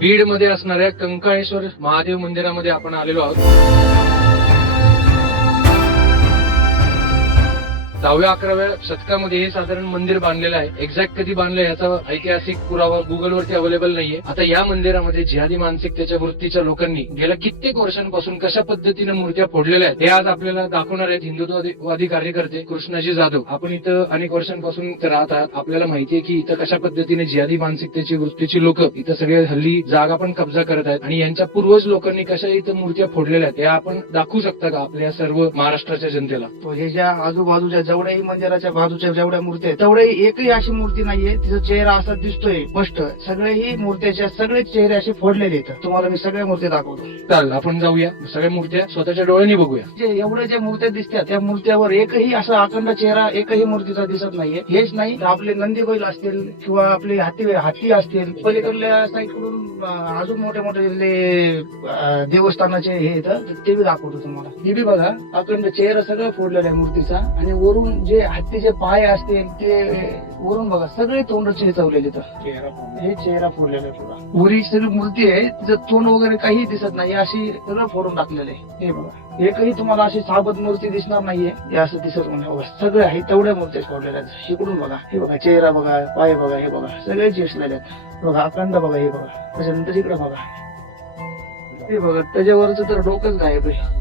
बीड मध्ये असणाऱ्या कंकाळेश्वर महादेव मंदिरामध्ये आपण आलेलो आहोत. 10व्या-11व्या शतकामध्ये हे साधारण मंदिर बांधलेलं आहे. एक्झॅक्ट कधी बांधलं याचा ऐतिहासिक पुरावा गुगलवरती अवेलेबल नाहीये. आता या मंदिरामध्ये जिहादी मानसिकतेच्या वृत्तीच्या लोकांनी गेल्या कित्येक वर्षांपासून कशा पद्धतीने मूर्त्या फोडलेल्या आहेत हे आज आपल्याला दाखवणार आहेत हिंदुत्ववादी कार्यकर्ते कृष्णाजी जाधव. आपण इथं अनेक वर्षांपासून इथं राहत आहात. आपल्याला माहितीये की इथं कशा पद्धतीने जिहादी मानसिकतेची वृत्तीची लोक इथं सगळे हल्ली जागा पण कब्जा करत आहेत आणि यांच्या पूर्वज लोकांनी कशा इथं मूर्त्या फोडलेल्या आहेत हे आपण दाखवू शकता का आपल्या सर्व महाराष्ट्राच्या जनतेला? हे ज्या आजूबाजूच्या जेवढ्याही मंदिराच्या बाजूच्या जेवढ्या मूर्ती आहेत तेवढ्याही एकही अशी मूर्ती नाहीये तिचा चेहरा असा दिसतोय स्पष्ट. सगळेही मूर्त्याच्या सगळे चेहरे असे फोडलेले आहेत. तुम्हाला मी सगळ्या मूर्ती दाखवतो. चाल आपण जाऊया सगळ्या मूर्त्या स्वतःच्या डोळ्यांनी बघूया. जे एवढ्या ज्या मूर्त्या दिसतात त्या मूर्त्यावर एकही असा अखंड चेहरा एकही मूर्तीचा दिसत नाहीये. हेच नाही तर आपले नंदी बैल असतील किंवा आपले हाती असतील. पलीकडल्या साईडकडून अजून मोठे मोठे देवस्थानाचे हे येतं ते बी दाखवतो तुम्हाला. हे बी बघा अखंड चेहरा सगळं फोडलेला आहे मूर्तीचा. आणि वरून जे हत्तीचे पाय असतील ते वरून बघा सगळे तोंड चेचवलेले. हे चेहरा फोडलेला आहे पुरा. वरी सगळी मूर्ती आहे तिचं तोंड वगैरे काही दिसत नाही अशी सगळं फोडून टाकलेलं आहे. हे बघा एकही तुम्हाला अशी साबत मूर्ती दिसणार नाहीये. हे असं दिसत म्हणजे सगळे आहे तेवढ्या मूर्त्या फोडलेल्या आहेत. इकडून बघा हे बघा चेहरा बघा पाय बघा हे बघा सगळे चेचलेले आहेत. बघा अखंड बघा हे बघा. त्याच्यानंतर इकडे बघा हे बघा त्याच्यावरच तर डोकंच गायब आहे.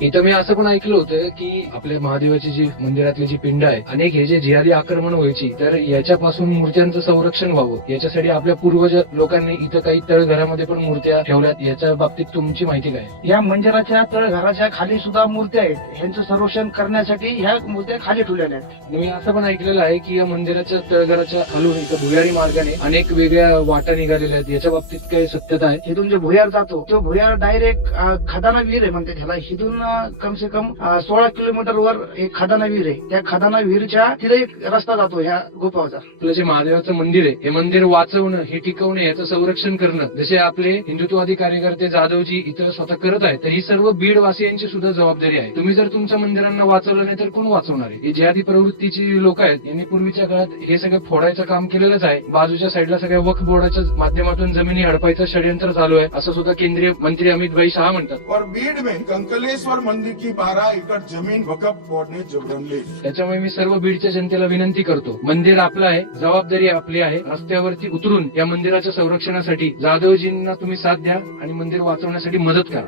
इथं मी असं पण ऐकलं होतं की आपल्या महादेवाची जी मंदिरातली जी पिंड आहे अनेक हे जे जिहादी आक्रमण व्हायची तर याच्यापासून मूर्त्यांचं संरक्षण व्हावं याच्यासाठी आपल्या पूर्वज लोकांनी इथं काही तळघरामध्ये पण मूर्त्या ठेवल्यात. याच्या बाबतीत तुमची माहिती काय? या मंदिराच्या तळघराच्या खाली सुद्धा मूर्त्या आहेत. यांचं संरक्षण करण्यासाठी ह्या मूर्त्या खाली ठेवलेल्या आहेत. मी असं पण ऐकलेलं आहे की या मंदिराच्या तळघराच्या खालून इथं भुयारी मार्गाने अनेक वेगळ्या वाटा निघालेल्या आहेत. याच्या बाबतीत काही सत्यता आहे? इथून जो भुयार जातो तो भुयार डायरेक्ट खदाना विहीर आहे म्हणते त्याला. इथून कम से कम 16 किलोमीटरवर एक खदाना विहीर आहे. त्या खदाना विहीरच्या तिथे एक रस्ता जातो ह्या गुफाचा. आपलं जे महादेवाचं मंदिर आहे हे मंदिर वाचवणं हे टिकवणं याचं संरक्षण करणं जसे आपले हिंदुत्ववादी कार्यकर्ते जाधवजी इथं स्वतः करत आहेत तर ही सर्व बीड वासियांची सुद्धा जबाबदारी आहे. तुम्ही जर तुमच्या मंदिरांना वाचवलं नाही तर कोण वाचवणार आहे? हे जिहादी प्रवृत्तीची लोक आहेत यांनी पूर्वीच्या काळात हे सगळं फोडायचं काम केलेलंच आहे. बाजूच्या साईडला सगळ्या वक्फ बोर्डाच्या माध्यमातून जमिनी हडपायचं षडयंत्र चालू आहे असं सुद्धा केंद्रीय मंत्री अमित भाई शाह म्हणतात. और बीड में कंकलेश्वर मंदिर की 12 एकड़ जमीन वक्फ बोर्ड ने जबरन ली. त्याच्यामुळे मी सर्व बीडच्या जनतेला विनंती करतो मंदिर आपलं आहे जबाबदारी आपली आहे. रस्त्यावरती उतरून या मंदिराच्या संरक्षणासाठी जाधवजींना तुम्ही साथ द्या आणि मंदिर वाचवण्यासाठी मदत करा.